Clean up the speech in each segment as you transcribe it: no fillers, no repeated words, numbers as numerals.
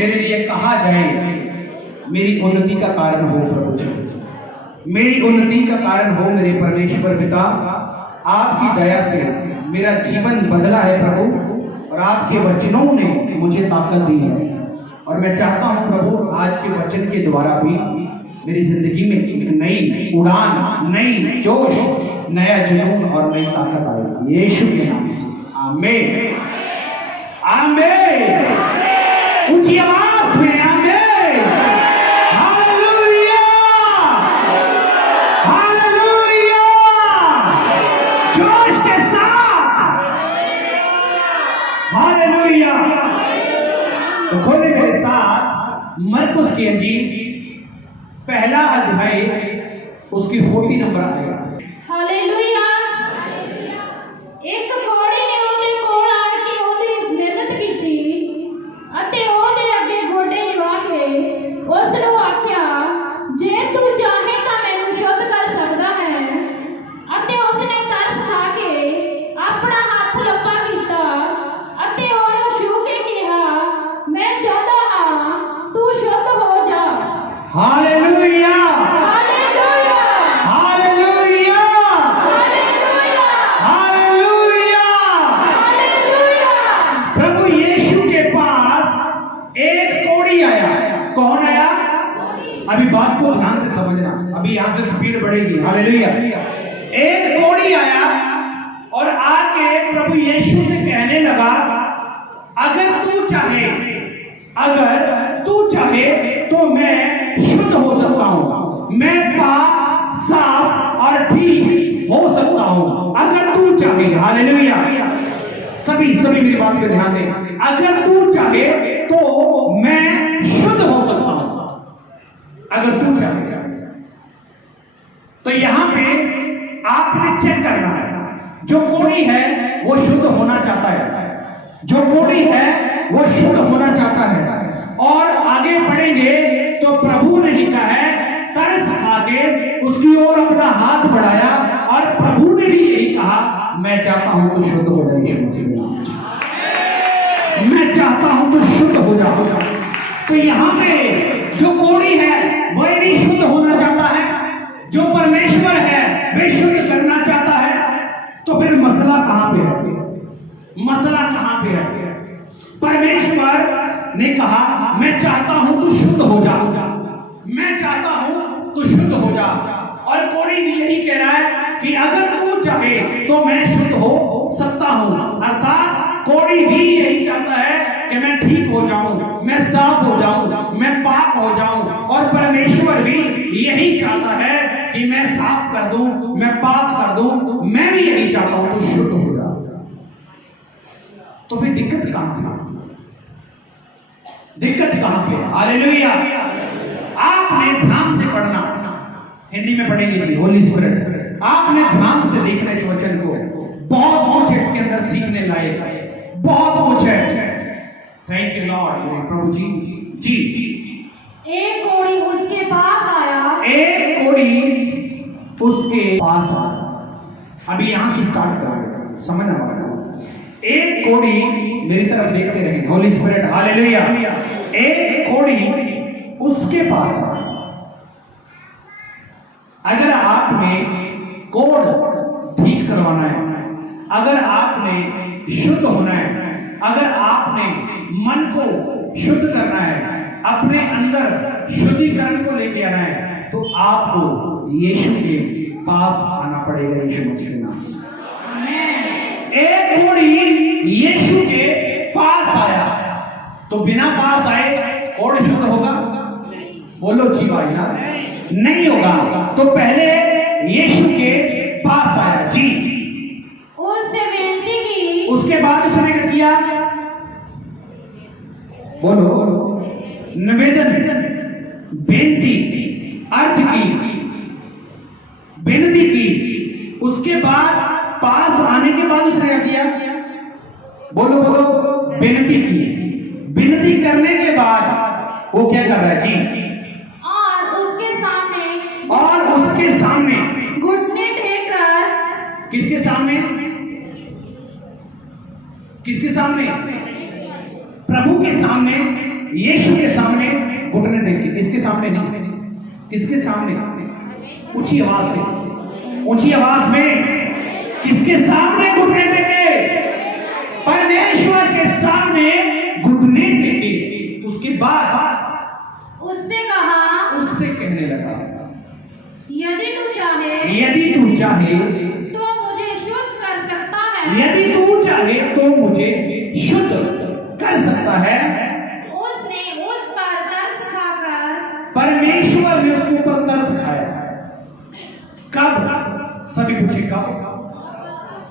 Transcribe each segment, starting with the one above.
मेरे लिए कहा जाए, मेरी उन्नति का कारण हो प्रभु जी, मेरी उन्नति का कारण हो मेरे परमेश्वर पिता। आपकी दया से मेरा जीवन बदला है प्रभु, और आपके वचनों ने मुझे ताकत दी है। और मैं चाहता हूं प्रभु आज के वचन के द्वारा भी मेरी जिंदगी में एक नई उड़ान, नई जोश, नया जुनून और नई ताकत आए, यीशु के नाम से आमीन। आमीन। ऊंची आवाज में आमीन। हालेलुया, हालेलुया, जोश के साथ हालेलुया। तो खोले मेरे साथ मरकुस की इंजील पहला अध्याय, उसकी 40 नंबर आएगा। हालेलुया। एक कोड़ी ने ਉਹਦੇ ਕੋਲ ਆਣ ਕੇ ਉਹਦੀ ਮਿਹਨਤ ਕੀਤੀ ਅਤੇ ਉਹਦੇ ਅੱਗੇ ਗੋਡੇ ਨਿਵਾ ਕੇ ਉਸ ਨੂੰ ਆਖਿਆ, ਜੇ ਤੂੰ ਚਾਹੇ ਤਾਂ ਮੈਨੂੰ ਸ਼ੁੱਧ ਕਰ ਸਕਦਾ ਹੈ। ਅਤੇ ਉਸਨੇ ਤਰਸ ਖਾ ਕੇ ਆਪਣਾ ਹੱਥ ਲੱਪਾ ਕੀਤਾ ਅਤੇ ਉਹਨੂੰ ਛੂਹ ਕੇ ਕਿਹਾ, ਮੈਂ ਚਾਹੁੰਦਾ ਹਾਂ ਤੂੰ ਸ਼ੁੱਧ ਹੋ ਜਾ। Hallelujah, hallelujah, hallelujah, hallelujah. प्रभु यीशु के पास एक कोढ़ी आया। कौन आया? अभी बात को ध्यान से समझना, अभी यहां से स्पीड बढ़ेगी। हालेलुया। एक कोढ़ी आया और आके प्रभु यीशु से कहने लगा, अगर तू चाहे, अगर तू चाहे तो मैं शुद्ध हो सकता हूं, मैं पाक, साफ और ठीक हो सकता हूं, अगर तू चाहे। हालेलुया। सभी मेरी बात पे ध्यान दें। अगर तू चाहे तो मैं शुद्ध हो सकता हूं, अगर तू चाहे। तो यहां पे आपने चेक करना है, जो कोढ़ी है वो शुद्ध होना चाहता है, जो कोढ़ी है वो शुद्ध होना चाहता है। और आगे बढ़ेंगे तो प्रभु ने लिखा है, तरस खा के उसकी ओर अपना हाथ बढ़ाया और प्रभु ने भी यही कहा, मैं चाहता हूं तो शुद्ध हो जाए। यीशु मसीह के नाम से मैं चाहता हूं तो शुद्ध हो जाओ। तो यहां पे जो कोढ़ी है वह भी शुद्ध होना चाहता है, जो परमेश्वर है वह शुद्ध करना चाहता है। तो फिर मसला कहां पे है? मसला कहां पे है? परमेश्वर ने कहा, मैं चाहता हूं तू शुद्ध हो जा, मैं चाहता हूं तू शुद्ध हो जा। और कोढ़ी भी यही कह रहा है कि अगर तू चाहे तो मैं शुद्ध हो सकता हूं। अर्थात कोढ़ी भी यही चाहता है कि मैं ठीक हो जाऊं, मैं साफ हो जाऊं, मैं पाक हो जाऊं। और परमेश्वर भी यही चाहता है कि मैं साफ कर दूं, मैं पाक कर दूं। मैं भी यही चाहता हूं तू शुद्ध हो जा। तो फिर दिक्कत कहां पे? दिक्कत कहां पे? हालेलुया। आपने ध्यान से पढ़ना, हिंदी में पढ़ेंगे होली स्पिरिट। आपने ध्यान से देखना इस वचन को, बहुत कुछ है इसके अंदर सीखने लायक, बहुत कुछ है। Thank you lord. प्रभु जी जी। एक कोढ़ी उसके पास आया, एक कोढ़ी उसके पास आया। अभी यहां से स्टार्ट करेंगे, समझना होगा। एक कोढ़ी, मेरी तरफ देखते रहे होली स्पिरिट। हालेलुया। एक कोढ़ी उसके पास आया। अगर आपने कोढ़ ठीक करवाना है, अगर आपने शुद्ध होना है, अगर आपने मन को शुद्ध करना है, अपने अंदर शुद्धिकरण को लेके आना है, तो आपको यीशु के पास आना पड़ेगा, यीशु मसीह के नाम से। एक कोढ़ी यीशु के पास आया, तो बिना पास आए कोढ़ शुद्ध होगा? बोलो जी भाई ना, नहीं होगा। तो पहले यीशु के पास आया जी, उससे विनती की, उसके बाद उसने क्या किया? बोलो, निवेदन, बेनती, अर्ज की, विनती की। उसके बाद पास आने के बाद उसने क्या किया? बोलो बोलो, विनती की। विनती करने के बाद वो क्या कर रहा है जी? और उसके सामने घुटने टेक कर, किसके सामने? किसके सामने? प्रभु के सामने यीशु के सामने घुटने टेके। इसके सामने नहीं, किसके सामने? ऊंची आवाज से, ऊंची आवाज में किसके सामने घुटने टेके? परमेश्वर के सामने घुटने टेके। उसके बाद उससे कहा, उससे कहने लगा, यदि तू चाहे तो मुझे शुद्ध कर सकता है। यदि तू चाहे तो मुझे शुद्ध कर सकता है। उसने उस पर तरस खाकर, परमेश्वर ने उसके ऊपर तरस खाया। कब? सभी पूछे कब?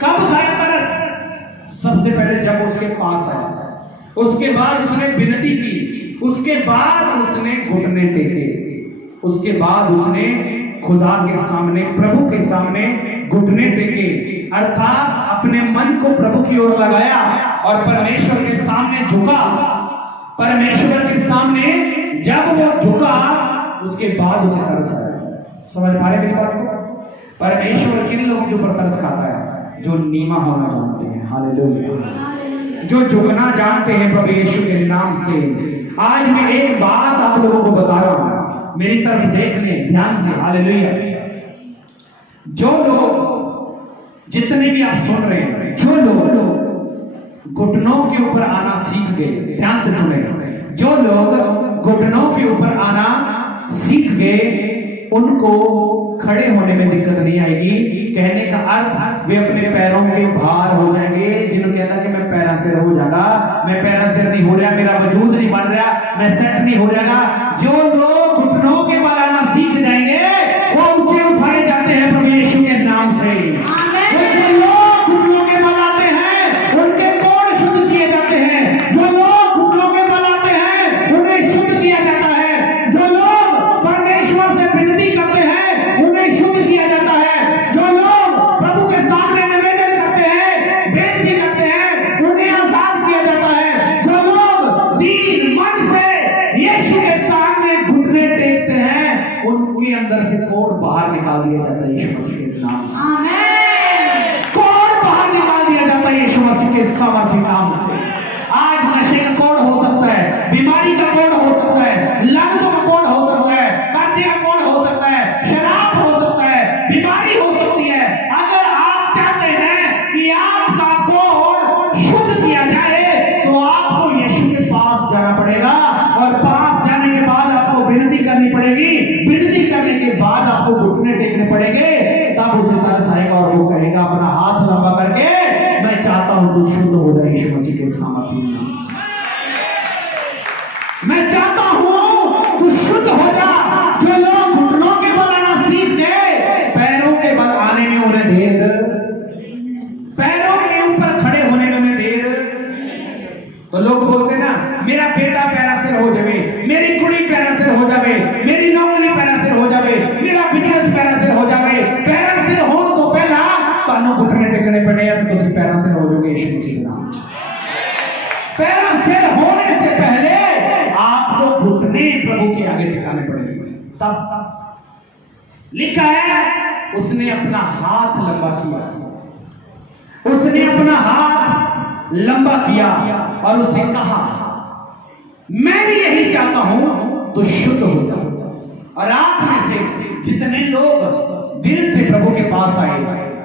कब खाया तरस? सबसे पहले जब उसके पास आया, उसके बाद उसने विनती की, उसके बाद उसने घुटने टेके, उसके बाद उसने खुदा के सामने, प्रभु के सामने घुटने टेके, अर्थात अपने मन को प्रभु की ओर लगाया और परमेश्वर के सामने झुका। परमेश्वर के सामने जब वो झुका, उसके बाद उसे तरस आया। समझ पा रहे मेरी बात को? परमेश्वर किन लोगों के ऊपर तरस खाता है? जो नीमा होना जानते हैं। हालेलुया। जो झुकना जानते हैं प्रभु यीशु के नाम से। आज मैं एक बात आप लोगों को बता रहा हूं, मेरी तरफ देखने ध्यान से। हालेलुया। जो लोग, जितने भी आप सुन रहे हैं, जो लोग घुटनों के ऊपर आना सीख गए, ध्यान से सुने, जो लोग घुटनों के ऊपर आना सीख गए, उनको खड़े होने में दिक्कत नहीं आएगी। कहने का अर्थ वे अपने पैरों के भार हो जाएंगे। जिन्होंने कहता कि मैं पैरा सिर हो जाऊंगा, मैं पैरा सिर नहीं हो रहा, मेरा वजूद नहीं बन रहा, मैं सेट नहीं हो जाएगा। जो लोग घुटनों के बल आना सीख जाएंगे, वो ऊंचे उठाए जाते हैं प्रभु यीशु के नाम से। जो लोग घुटनों के बल आते हैं, उनके कोण शुद्ध किए जाते हैं। जो लोग घुटनों के बल आते हैं, उन्हें शुद्ध किया जाता है। जो लोग परमेश्वर से विनती करते हैं, उन्हें शुद्ध किया जाता है। जो लोग प्रभु के सामने निवेदन करते हैं, बेनती करते हैं, उन्हें आजाद किया जाता है। जो लोग दीन मन से यीशु के सामने घुटने टेकते हैं, उनके अंदर से कोढ़ बाहर निकाल दिया जाता है यीशु मसीह के नाम से। आमीन। कोढ़ बाहर निकाल दिया जाता है यीशु मसीह के सामर्थ्य नाम से। आज नशे का कोढ़ हो सकता है, बीमारी का कोढ़ हो सकता है, लानतों का कोढ़ हो सकता है, कर्जे का कोढ़ हो सकता है, शराब हो सकता है, बीमारी हो सकती है। अगर आप चाहते हैं कि आपका कोढ़ शुद्ध किया जाए, तो आपको यीशु के पास जाना पड़ेगा, और पास जाने के बाद आपको विनती करनी पड़ेगी। विनती करने के बाद आपको घुटने टेकने पड़ेंगे, तब उसे तरस आएगा और वो कहेगा अपना हाथ लंबा करके, मैं चाहता हूं तू शुद्ध हो जाए यीशु मसीह के सामर्थ्य नाम से। मैं चाहता हूं तू शुद्ध हो जा। जो लोग घुटनों के बल आना सीख गए, पैरों के बल आने में उन्हें देर, पैरों के ऊपर खड़े होने में उन्हें देर। तो लोग बोलते ना, मेरा बेटा पैरा सिर हो जावे, मेरी कुड़ी पैरा सिर हो जावे, मेरी नौकरी पैरा सिर हो जावे, मेरा बिजनेस पैरा सिर हो जावे। पैरा सिर हो तो पहला कानों घुटने टेकने पड़े, तो तुम पैरा सिर हो जाओगे यीशु मसीह के नाम से। पैरा सिर होने से पहले आपको घुटने प्रभु के आगे टिकाने पड़ेंगे। तब लिखा है, उसने अपना हाथ लंबा किया, उसने अपना हाथ लंबा किया और उसे कहा, मैं भी यही चाहता हूं तो शुद्ध हो जाओ। और आप में से जितने लोग दिल से प्रभु के पास आए,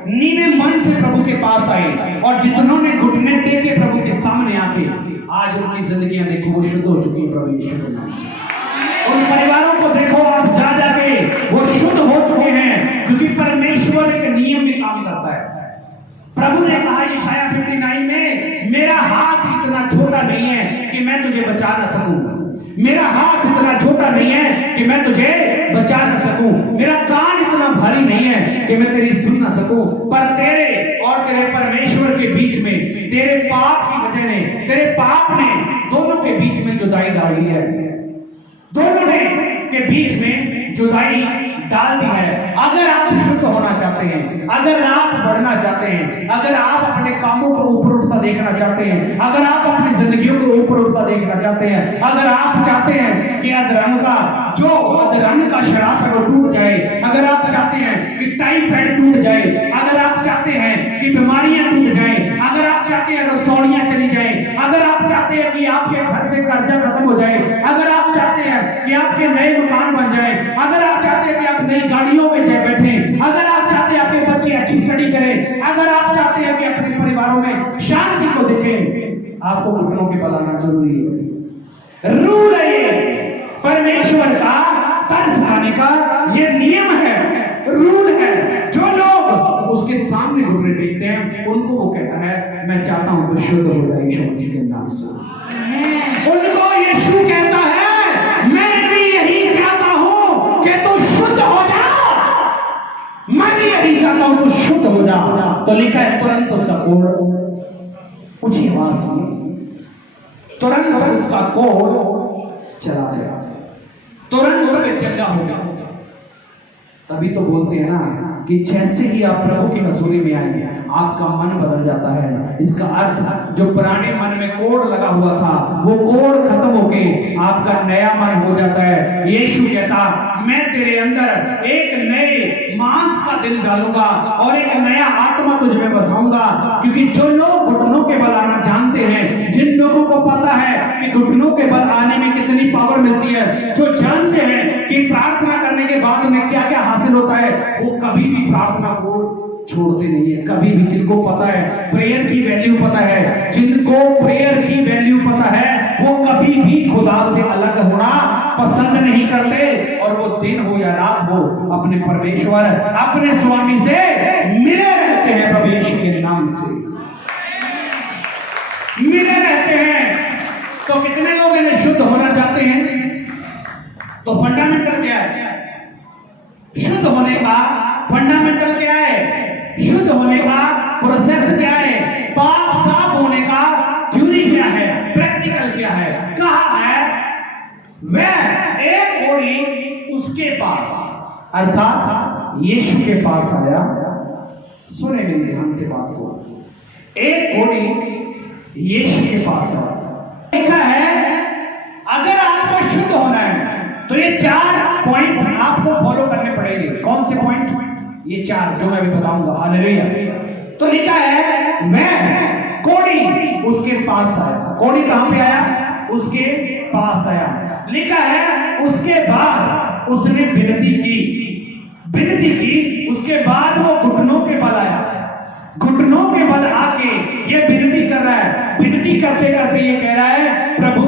नीने मन से प्रभु के पास आए, और जितनों ने घुटने टेके प्रभु के सामने आके, आज उनकी जिंदगियां देखो वो शुद्ध हो चुकी है प्रभु यीशु के नाम से। उन परिवारों को देखो आप जा जाके, वो शुद्ध हो चुके हैं, क्योंकि परमेश्वर एक नियम में काम करता है। प्रभु ने कहा यशायाह 59 में, मेरा हाथ इतना छोटा नहीं है कि मैं तुझे बचा ना सकूं, मेरा हाथ इतना छोटा नहीं है कि मैं तुझे बचा ना सकूं, मेरा कान इतना भारी नहीं है कि मैं तेरी सुन ना सकूं, पर तेरे और तेरे परमेश्वर के बीच में, तेरे पाप की वजह ने, तेरे पाप ने दोनों के बीच में जुदाई डाली है, दोनों ने के बीच में जुदाई डाल दी है। अगर आप शुद्ध होना चाहते हैं, अगर आप बढ़ना चाहते हैं, अगर आप अपने कामों को ऊपर उठता देखना चाहते हैं, अगर आप अपनी जिंदगियों को ऊपर उठता देखना चाहते हैं, अगर आप चाहते हैं कि अधरंग का जो अधरंग का शराब है वो टूट जाए, अगर आप चाहते हैं कि टाइफाइड टूट जाए, अगर आप चाहते हैं कि बीमारियां टूट जाए, अगर आप चाहते हैं रसौड़ियां चली जाए, अगर आप चाहते हैं कि आपके घर से कर्जा खत्म हो जाए, कि आपके नए मकान बन जाए, अगर आप चाहते हैं कि आप नई गाड़ियों में जाए बैठे, अगर आप चाहते हैं आपके बच्चे अच्छी स्टडी करें, अगर आप चाहते हैं कि अपने परिवारों में शांति को देखें, आपको घुटनों के बल आना जरूरी है। रूल है ये, परमेश्वर का तर्ज खाने का ये नियम है, रूल है। जो लोग उसके सामने घुटने टेकते हैं उनको वो कहता है मैं चाहता हूं तो शुद्ध हो जाए यीशु मसीह के नाम से। उनको यीशु कहता है मैं भी यही चाहता हूं कि तू शुद्ध हो जा, मैं भी यही चाहता हूं तू शुद्ध हो जा। तो लिखा है तुरंत उसका कोढ़, ऊंची आवाज में तुरंत उसका कोढ़ चला गया, तुरंत उसके चंगा हो गया। तभी तो बोलते हैं ना कि जैसे ही आप प्रभु की हजूरी में आएंगे आपका मन बदल जाता है। इसका अर्थ जो पुराने मन में कोढ़ लगा हुआ था वो कोढ़ खत्म होके आपका नया मन हो जाता है। यीशु कहता मैं तेरे अंदर एक नए मांस का दिल डालूंगा और एक नया आत्मा तुझ में बसाऊंगा। क्योंकि जो लोग घुटनों के बल आना जानते हैं, जिन लोगों को पता है कि घुटनों के बल आने में कितनी पावर मिलती है, जो जानते हैं कि प्रार्थना करने के बाद उन्हें क्या क्या हासिल होता है, वो कभी भी प्रार्थना को छोड़ते नहीं है। कभी भी, जिनको पता है प्रेयर की वैल्यू पता है, जिनको प्रेयर की वैल्यू पता है, वो कभी भी खुदा से अलग होना पसंद नहीं करते। और वो दिन हो या रात हो अपने परमेश्वर, अपने स्वामी से मिले रहते हैं। प्रभु यीशु के नाम से मिले रहते हैं। तो कितने लोग इन्हें शुद्ध होना चाहते हैं? तो फंडामेंटल क्या है? शुद्ध होने का फंडामेंटल क्या है? शुद्ध होने का प्रोसेस क्या है? पाप साफ होने का थ्योरी क्या है? प्रैक्टिकल क्या है? कहा है? वह एक कोढ़ी उसके पास, अर्थात यीशु के पास आया। सुने मेरे ध्यान से बात को, एक कोढ़ी यीशु के पास आया। लिखा है अगर आपको शुद्ध होना है तो ये 4 पॉइंट आपको फॉलो करने पड़ेंगे। कौन से पॉइंट? ये 4 जो मैं भी बताऊंगा। हालेलुया। तो लिखा है वह कोढ़ी उसके पास आया। कोढ़ी कहां पे आया? उसके पास आया। लिखा है उसके बाद उसने विनती की, उसके बाद वो घुटनों के बल आया। घुटनों के बल आके ये विनती कर रहा है। विनती करते करते ये कह रहा है प्रभु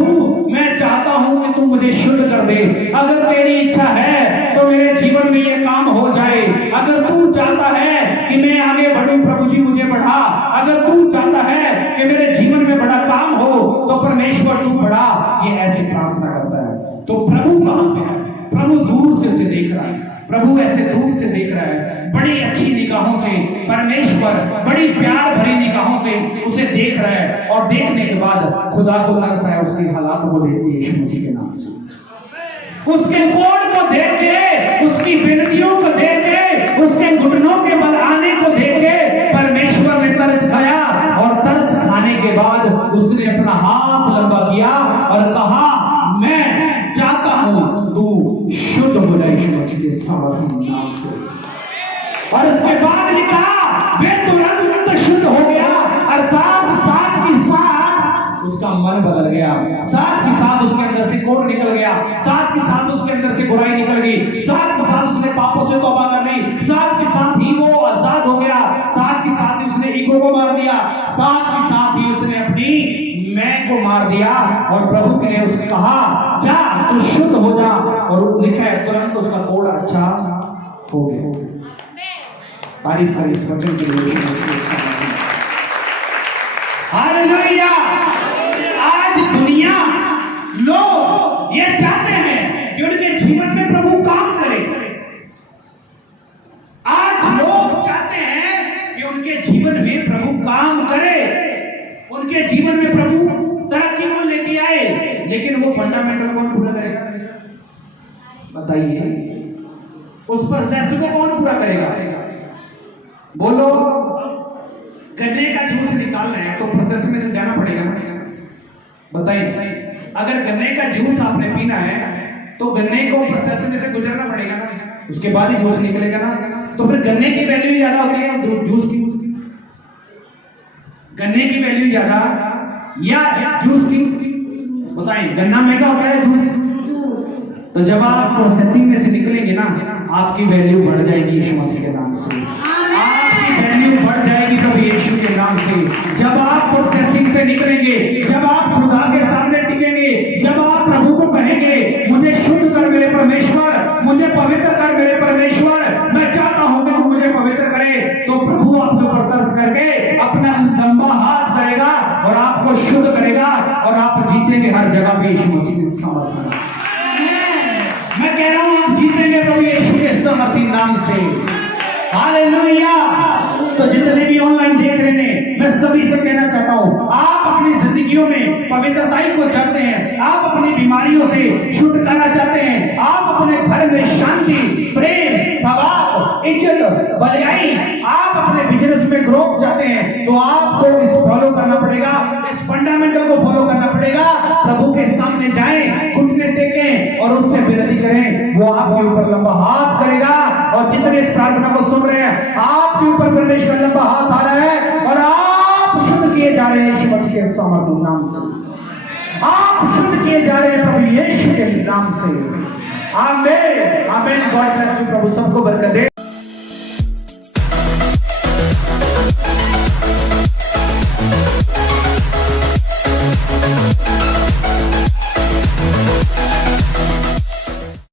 मैं चाहता हूं कि तू मुझे शुद्ध कर दे। अगर तेरी इच्छा है तो मेरे जीवन में ये काम हो जाए। अगर तू चाहता है कि मैं आगे बढ़ूं, प्रभु जी मुझे बढ़ा। अगर तू चाहता है कि मेरे जीवन में बड़ा काम हो तो परमेश्वर तू बढ़ा। ये ऐसी प्रार्थना करता है। तो प्रभु कहां पे है? प्रभु दूर से उसे देख रहा है। प्रभु ऐसे दूर से देख रहा है, बड़ी अच्छी निगाहों से। परमेश्वर बड़ी प्यार भरी निगाहों से उसे देख रहा है। और देखने के बाद खुदा को तरस आया उसके हालात को देख के, यीशु मसीह के नाम से उसके कोढ़ को देख के, उसकी विनतियों को देख के, उसके घुटनों के बल आने को देख के परमेश्वर ने तरस खाया। और तरस खाने के बाद उसने अपना हाथ लंबा किया और कहा मैं चाहता हूं तू शुद्ध हो जाए यीशु मसीह के सामर्थ्य नाम से। और उसके बाद लिखा वे तुरंत शुद्ध हो गया। अर्थात साथ ही साथ उसका मन बदल गया, साथ ही साथ उसके अंदर से कोढ़ निकल गया, साथ ही साथ उसके अंदर से बुराई निकल गई, साथ ही साथ उसने पापों से तौबा कर ली, साथ ही साथ ही वो आजाद हो गया, साथ ही साथ ही उसने ईगो को मार दिया, साथ ही साथ ही उसने अपनी मैं को मार दिया। और प्रभु ने उसने कहा जा तू शुद्ध हो जा। और लिखा है तुरंत उसका कोढ़ अच्छा हो गया। तारीफ करें इस वचन के लिए। हालेलुया। आज दुनिया लोग ये चाहते हैं कि उनके जीवन में प्रभु काम करे। आज लोग चाहते हैं कि उनके जीवन में प्रभु काम करे, उनके जीवन में प्रभु तरक्की को लेके आए। लेकिन वो फंडामेंटल कौन पूरा करेगा? बताइए, उस प्रोसेस को कौन पूरा करेगा? बोलो। गन्ने का जूस निकालना है तो प्रोसेस में से जाना पड़ेगा ना। बताइए, अगर गन्ने का जूस आपने पीना है तो गन्ने को प्रोसेस में से गुजरना पड़ेगा ना, उसके बाद ही जूस निकलेगा ना। तो फिर गन्ने की वैल्यू ज्यादा होती है जूस की? गन्ने की वैल्यू ज्यादा या जूस की? बताइए, गन्ना महंगा होता है जूस? तो जब आप प्रोसेसिंग में से निकलेंगे ना, आपकी वैल्यू बढ़ जाएगी यीशु मसीह के नाम से। आपकी वैल्यू बढ़ जाएगी प्रभु यीशु के नाम से। जब आप प्रोसेसिंग से निकलेंगे, जब आप खुदा के सामने टिकेंगे, जब आप प्रभु को कहेंगे मुझे शुद्ध कर मेरे परमेश्वर, मुझे पवित्र कर मेरे परमेश्वर, मैं चाहता हूं कि तू मुझे पवित्र करे, तो प्रभु आपके ऊपर तरस करके अपना लंबा हाथ करेगा और आपको शुद्ध करेगा और आप जीतेंगे हर जगह पे यीशु मसीह के समर्थ। मैं कह रहा हूं आप जीतेंगे प्रभु यीशु के समर्थी नाम से। हालेलुया। तो जितने भी ऑनलाइन देख रहे हैं, मैं सभी से कहना चाहता हूं, आप अपनी जिंदगियों में पवित्रताई को चाहते हैं, आप अपनी बीमारियों से छुटकारा चाहते हैं, आप अपने घर में शांति, प्रेम, थवाक, इज्जत, भलाई, आप अपने बिजनेस में ग्रोथ चाहते हैं, तो आपको इस फॉलो करना पड़ेगा, इस फंडामेंटल को फॉलो करना पड़ेगा। प्रभु के सामने जाएं, घुटने टेकें और उससे विनती करें, वो आपके ऊपर लंबा हाथ करेगा। और जितने इस प्रार्थना को सुन रहे हैं, आपके ऊपर परमेश्वर लंबा हाथ आ रहा है और आप शुद्ध किए जा रहे हैं यीशु मसीह के सामर्थ्य नाम से। आप शुद्ध किए जा रहे हैं प्रभु यीशु के नाम से। आमीन आमीन। God bless you. प्रभु सबको बरकत दे।